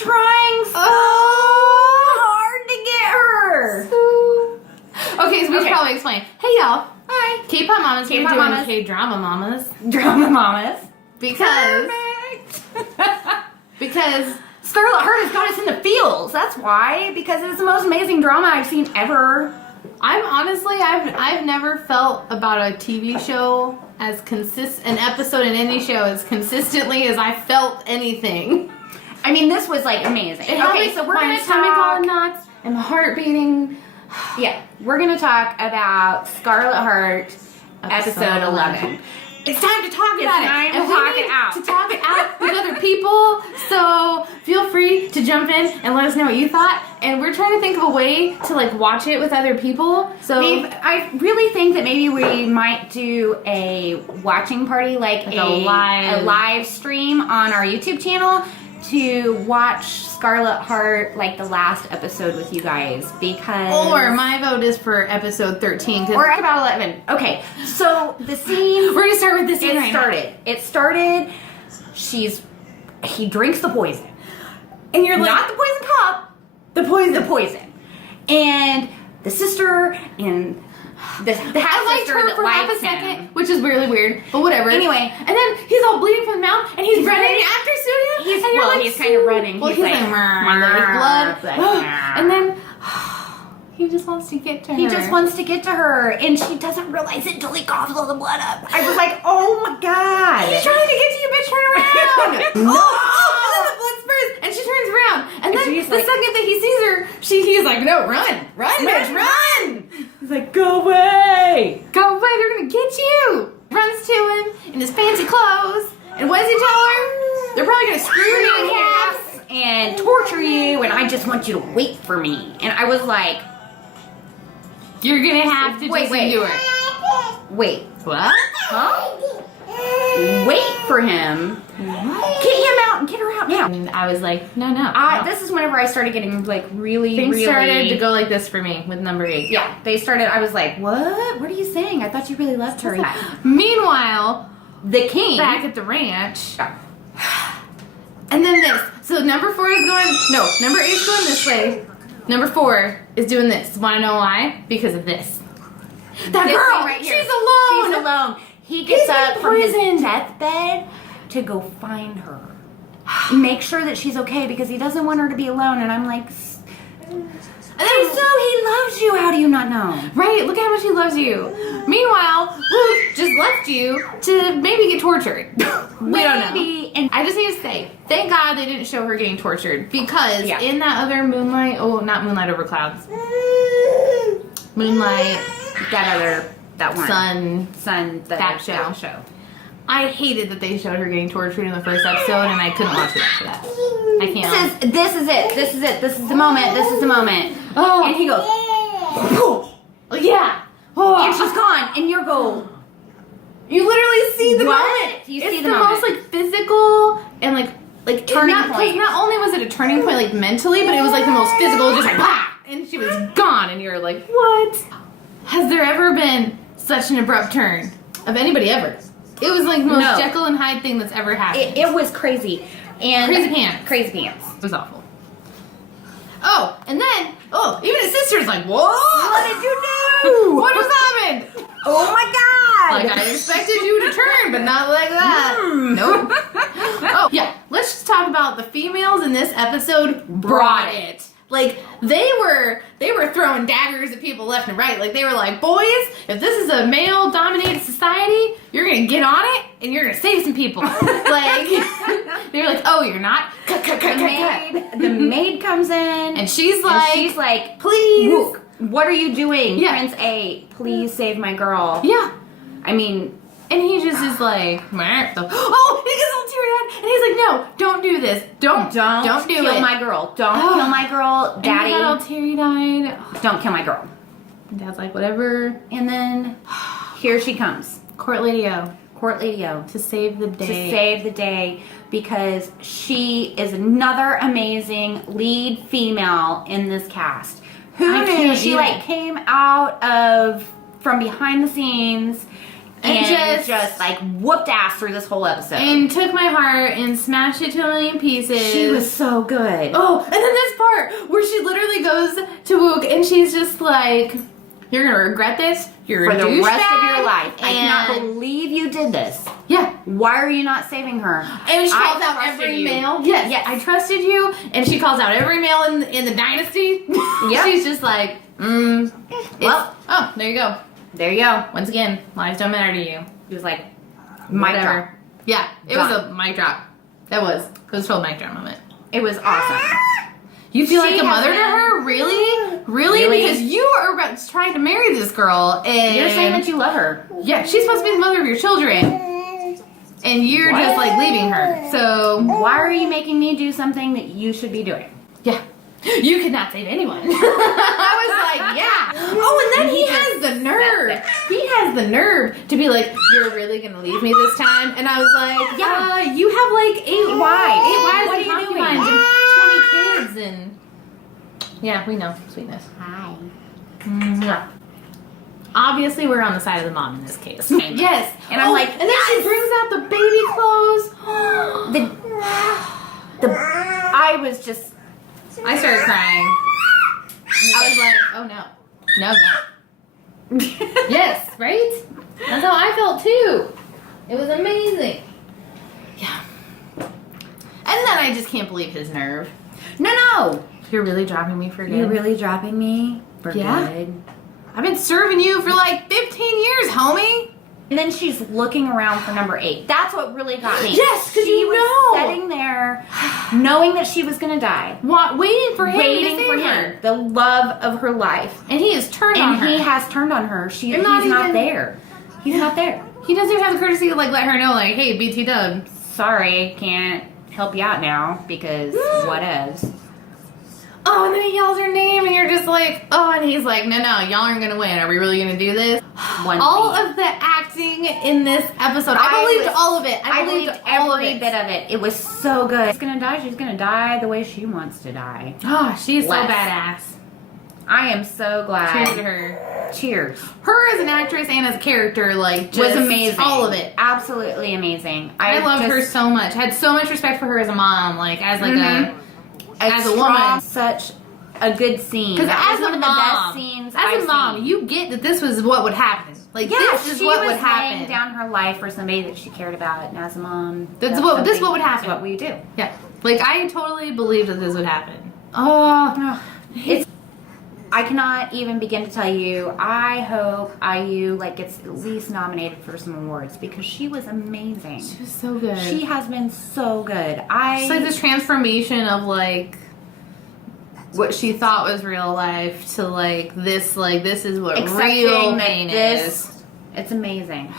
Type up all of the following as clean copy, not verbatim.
trying so hard to get her. Okay, so we should probably explain. Hey, y'all. Hi. Kpopmamas. We're Kpopmamas. doing Kdrama Mamas. Drama mamas. Because Scarlet Heart has got us in the feels. That's why. Because it's the most amazing drama I've seen ever. I've never felt about a TV show as an episode in any show as consistently as I felt anything. I mean, this was like amazing. Okay, so we're gonna stomach all in knots and my heart beating. Yeah, we're gonna talk about Scarlet Heart, episode 11. It's time to talk about it. Time to And we talk need it out. To talk it out with other people. So feel free to jump in and let us know what you thought. And we're trying to think of a way to like watch it with other people. So I really think that maybe we might do a watching party, like a live stream on our YouTube channel to watch Scarlet Heart, like the last episode with you guys, because... Or my vote is for episode 13. Or about 11. Okay, so the scene... We're gonna start with this scene right now. It started, he drinks the poison. And you're like... Not the poison cup, the poison. And the sister and... The I liked half-sister her that for half a likes second, him. which is really weird, but whatever. Anyway. And then he's all bleeding from the mouth, and he's running after Suya. He's kind of running. Well, he's like, there's blood. And then he just wants to get to her. He just wants to get to her, and she doesn't realize it until he coughs all the blood up. I was like, oh my god. He's trying to get to you, bitch, turn around. No. And then the blood spurts, and she turns around. And then the second that he sees her, he's like, no, run, bitch, run. He's like, go away. Go away, they're gonna get you. Runs to him in his fancy clothes. And what does he tell her? They're probably gonna screw you in half and torture you, and I just want you to wait for me. And I was like, you're gonna have to just endure it. Wait. What? Huh? Wait for him. What? Get him out and get her out now. And I was like, no. This is whenever I started getting like really started to go like this for me with number 8. Yeah, they started. I was like, what? What are you saying? I thought you really loved her. Meanwhile, the king back at the ranch. And then this. So number 4 is going. No, number 8 is going this way. Number 4 is doing this. Want to know why? Because of this. That this girl. Right here. She's alone. She's alone. He gets up from his deathbed to go find her. Make sure that she's okay because he doesn't want her to be alone. And I'm like, and then so he loves you. How do you not know? Right, look how much he loves you. Meanwhile, Luke just left you to maybe get tortured. We don't know. And I just need to say, thank God they didn't show her getting tortured because in that other Moonlight, not Moonlight Over Clouds. Moonlight, that one. Sun, that show. I hated that they showed her getting tortured in the first episode, and I couldn't watch it after that. I can't. This is it. This is the moment. Oh. And he goes, yeah. Oh. And she's gone. And you go, you literally see the moment. You it's see the moment. most like physical and like turning point. Because not only was it a turning point like mentally, but it was like the most physical, just like bah! And she was gone, and you're like, what? Has there ever been such an abrupt turn of anybody ever? It was like the most Jekyll and Hyde thing that's ever happened. It was crazy. And Crazy pants. It was awful. Oh, and then, even his sister's like, whoa! What did you do? What just happened? Oh my god! Like, I expected you to turn, but not like that. Nope. Oh, yeah. Let's just talk about the females in this episode brought it. Like, they were throwing daggers at people left and right. Like, they were like, boys, if this is a male-dominated society, you're gonna get on it, and you're gonna save some people. Like, they were like, oh, you're not? The maid comes in. And she's like, please. Luke, what are you doing? Yeah. Prince A, please save my girl. Yeah. I mean... And he just is like, he gets a little teary-eyed, and he's like, no, don't do this. Don't do kill it. my girl. Don't kill my girl. Daddy. And he got all teary-eyed. Don't kill my girl. And Dad's like, whatever. And then, here she comes. Court Lady O. To save the day. Because she is another amazing lead female in this cast. Who knew she came out from behind the scenes and she just like whooped ass through this whole episode. And took my heart and smashed it to a million pieces. She was so good. Oh, and then this part where she literally goes to Wook and she's just like, you're gonna regret this. You're for a the rest of your douchebag, life. I cannot and- believe you did this. Yeah. Why are you not saving her? And she calls I out trusted every you. male. Yes, I trusted you. And she calls out every male in the dynasty. Yep. She's just like, Well, oh, there you go. there you go. Once again, lives don't matter to you. He was like, mic Whatever. drop. Yeah, it was Done. a mic drop. It was a total mic drop moment. It was awesome. You feel She like a mother to has her? Really? Really? Because you are about trying to marry this girl, and You're saying that you love her. yeah, she's supposed to be the mother of your children, and you're just like leaving her. So Why are you making me do something that you should be doing? yeah, you could not save anyone. I was like, yeah. Oh, and then he has the nerve. He has the nerve to be like, "You're really gonna leave me this time?" And I was like, Yeah. you have like 8 wives. 8 wives What and are you doing? concubines and 20 kids, and yeah, we know, sweetness. Hi. Yeah. Obviously, we're on the side of the mom in this case. Yes. And I'm like, and then she brings out the baby clothes. I was just, I started crying. I was like, oh no. No. Yes, right? That's how I felt too. It was amazing. Yeah. And then I just can't believe his nerve. no. You're really dropping me for good. You're really dropping me for Yeah. good. I've been serving you for like 15 years, homie. And then she's looking around for number 8. That's what really got me. Yes, 'cause she you was know. sitting there, knowing that she was gonna die, Waiting for him waiting to for save him, her. the love of her life, And he has turned on and her. he has turned on her. He's They're not not even- there. He's not there. He doesn't even have the courtesy to like let her know, like, hey, BT Dub. Sorry, can't help you out now because whatevs. Oh, and then he yells her name, and you're just like, oh, and he's like, no, y'all aren't gonna win. Are we really gonna do this? All of the acting in this episode, I believed all of it. I believed all of every it. bit of it. It was so good. She's gonna die. She's gonna die the way she wants to die. Oh, she's so Less. badass. I am so glad. Cheers to her. Cheers. Her as an actress and as a character, like, just Was amazing. all of it. Absolutely amazing. I loved her so much. Had so much respect for her as a mom, like as like as a strong, woman. Such a good scene. Because That as was a one mom, of the best scenes as I've a mom, seen. you get that this was what would happen. Like this is she what was would happen. laying down her life for somebody that she cared about, and as a mom, This is what would that's happen. what we do. Yeah, like I totally believed that this would happen. Oh, It's. I cannot even begin to tell you. I hope IU gets at least nominated for some awards because she was amazing. she was so good. She has been so good. It's like this transformation of like what she thought was real life to like this is what real pain is. It's amazing.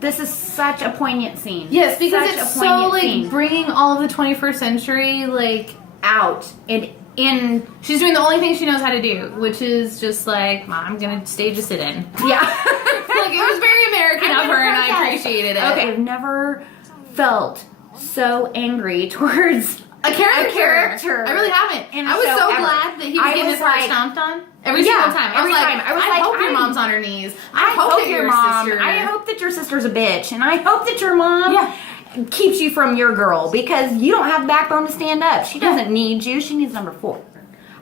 This is such a poignant scene. Yes, because Such it's a so poignant like scene. bringing all of the 21st century like out and in. she's doing the only thing she knows how to do, which is just like, Mom, I'm gonna stage a sit-in. Yeah. Like it was very American of her, and I appreciated it. Okay, I've never felt so angry towards A character. A I really haven't. in a I was show so ever. glad that he was I getting was his heart like- stomped on every Yeah, single time. every time. I was like, hope your mom's on her knees. I hope that your your mom. sister. I hope that your sister's a bitch, and I hope that your mom keeps you from your girl because you don't have the backbone to stand up. She doesn't need you. She needs number 4.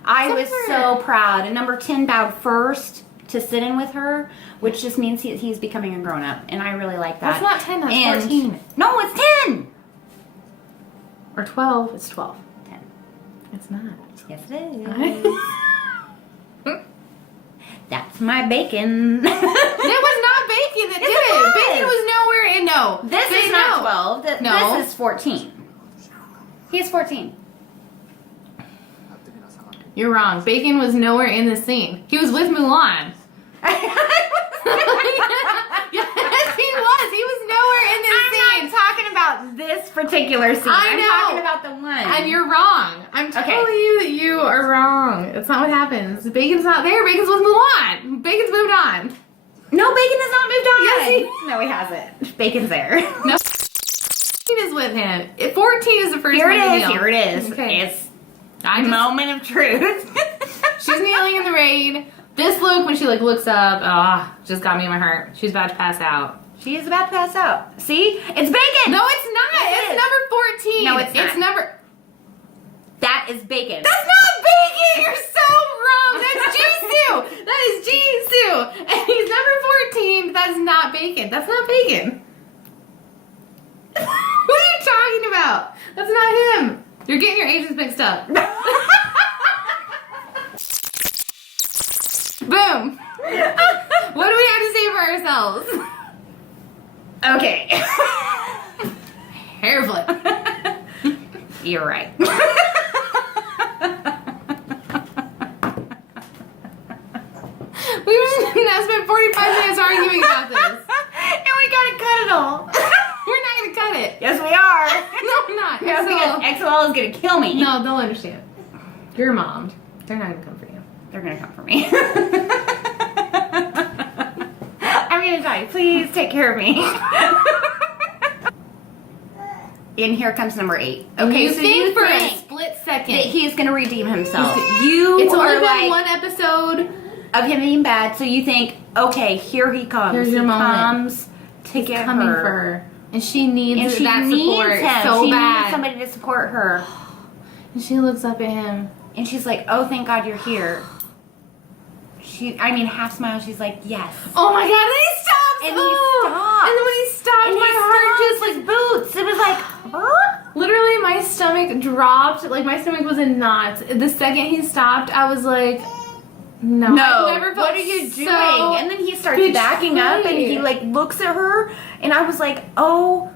I was so proud, and number 10 bowed first to sit in with her, which just means he's becoming a grown up, and I really like that. That's not 10. That's 14 No, it's 10. or 12. It's 12. 10. It's not. Yes, it is. That's my bacon. It was not bacon that Yes, did it it. was. Bacon was nowhere in. No. This is not 12. No. This is 14. He's 14. You're wrong. Bacon was nowhere in the scene. He was with Mulan. Yes, he was. He was nowhere in this scene. I'm not talking about this particular scene. I I'm know. talking about the one. And you're wrong. I'm telling you that you are wrong. That's not what happens. Bacon's not there. Bacon's with Mulan. Bacon's moved on. No, Bacon has not moved on. Yes, No, he hasn't. Bacon's there. No. 14 is with him. 14 is the first Here one it to is. kneel. Here it is. Okay. It's I just, moment of truth. she's kneeling in the rain. This look when she like looks up, just got me in my heart. She's about to pass out. She is about to pass out. See? It's bacon! No, it's not. Yes, it It's is. number 14. No, it's not. It's number... That is bacon. That's not bacon! You're so wrong! That's Jisoo! That is Jisoo! And he's number 14. That's not bacon. That's not bacon. What are you talking about? That's not him. You're getting your ages mixed up. Boom. What do we have to say for ourselves? Okay. Hair flip. You're right. We've now spent 45 minutes arguing about this. And we gotta cut it all. We're not gonna cut it. Yes, we are. No, we're not. Yes, because XOL is gonna kill me. No, they'll understand. You're mom. They're not gonna come for you. They're gonna come for me. I'm gonna die. Please take care of me. And here comes number 8. Okay, you so think you for think a split second that he's gonna redeem himself. It's You only are been like one episode. of him being bad, so you think, okay, here he comes. Here's he your moment. comes to get Coming her. for her, and she needs And she that needs support him. so she bad. needs somebody to support her. And she looks up at him. And she's like, oh, thank God you're here. Half smile, she's like, yes. Oh my God! And he stops. And he stops. And then when he stopped, And my heart just his boots. It was like, huh? literally my stomach dropped. Like my stomach was in knots. The second he stopped, I was like, no. I never felt what are you doing? so And then he starts betrayed. backing up and he like looks at her and I was like, oh,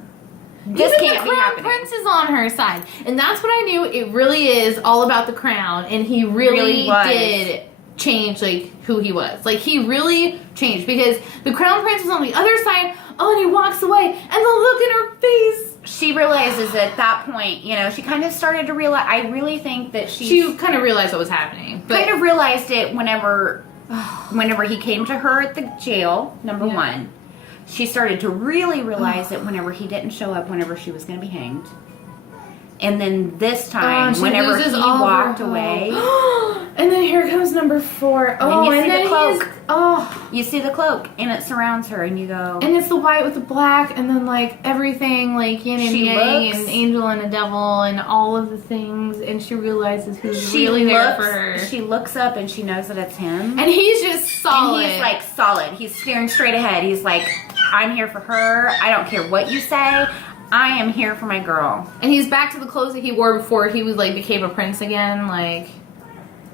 this Even can't the be crown happening. prince is on her side. And that's what I knew. It really is all about the crown. And he really was. did change like who he was. Like he really changed because the crown prince was on the other side. Oh, and he walks away and the look in her face. She realizes at that point, she kind of started to realize, I really think that She kind of realized what was happening. But kind of realized it whenever he came to her at the jail, number Yeah. 1. She started to really realize it whenever he didn't show up whenever she was going to be hanged. And then this time, she whenever loses he all of her walked hope. away, And then here comes number 4. Oh, you and see the then cloak. Oh. you see the cloak and it surrounds her and you go, And it's the white with the black, and then like everything, like yin and She yang, looks- and angel and a devil, and all of the things, and she realizes who's she really there for looks, her. she looks up and she knows that it's him. And he's just solid. And he's like solid. He's staring straight ahead. He's like, I'm here for her. I don't care what you say. I am here for my girl. And he's back to the clothes that he wore before he was like became a prince again, like.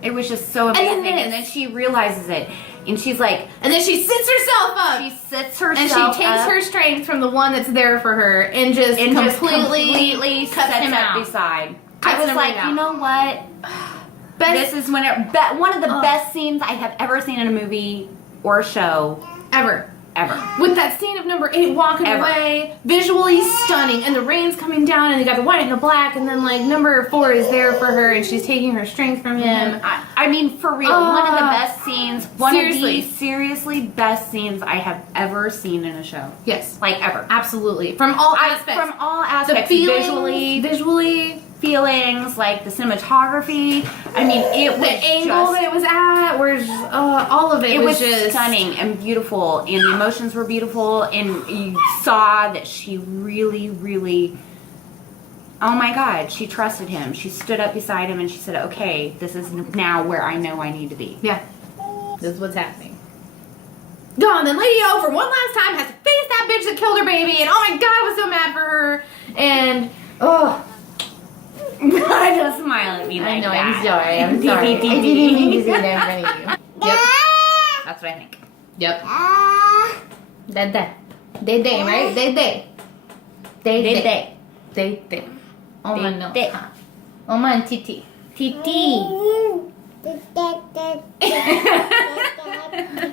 It was just so And amazing. then And then she realizes it. And she's like, And then she sits herself up. she sits herself And she takes up her strength from the one that's there for her and just and completely just cuts sets him up out. beside. Cuts I was him like, right out. you know what? Best This is one of the best scenes I have ever seen in a movie or a show ever. ever. With that scene of number 8 walking Ever. away, visually stunning, and the rain's coming down, and they got the white and the black, and then like number 4 is there for her, and she's taking her strength from him. I mean, for real, one of the best scenes, one seriously. of the seriously best scenes I have ever seen in a show. Yes, Like, ever. absolutely, from all aspects, From all the aspects, feelings, visually, feelings, like the cinematography. I mean, it was the angle that it was at, where all of it, it was just stunning and beautiful, and the emotions were beautiful, and you saw that she really, really, oh my God, she trusted him. She stood up beside him and she said, okay, this is now where I know I need to be. Yeah, this is what's happening. Gone. Then Lady O, for one last time, has to face that bitch that killed her baby, and oh my God, I was so mad for her, and I just smile at me like I know, that. I'm sorry. I didn't mean to say that in front of you. Yep. That's what I think. Yep. They, right? They. Oh my no. They. Oh my titi. Titi.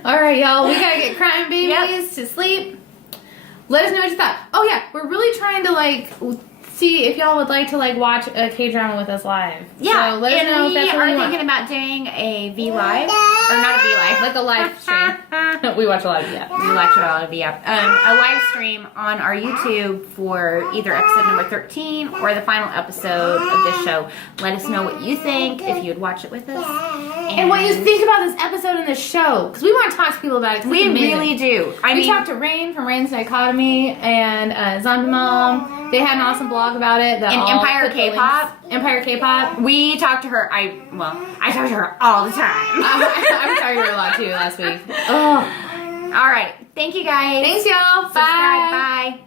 Alright, y'all. We gotta get crying babies to sleep. Let us know what you thought. Oh yeah, we're really trying to like see if y'all would like to like watch a K-drama with us live. Yeah, so let us know if that's what we you are want. thinking about doing a V Live, or not a V Live, Like a live stream. We watch a lot of that. We watch a lot of a live stream on our YouTube for either episode number 13 or the final episode of this show. Let us know what you think, if you would watch it with us. And what you think about this episode and this show. Because we want to talk to people about it. 'Cause We it's amazing. really do. We talked to Rain from Rain's Dichotomy and Zombie Mom. They had an awesome blog about it. And Empire K-pop. Empire K-pop. We talked to her. I talk to her all the time. I was talking to her a lot too last week. Oh. All right. Thank you guys. Thanks, y'all. Subscribe. Bye. Bye.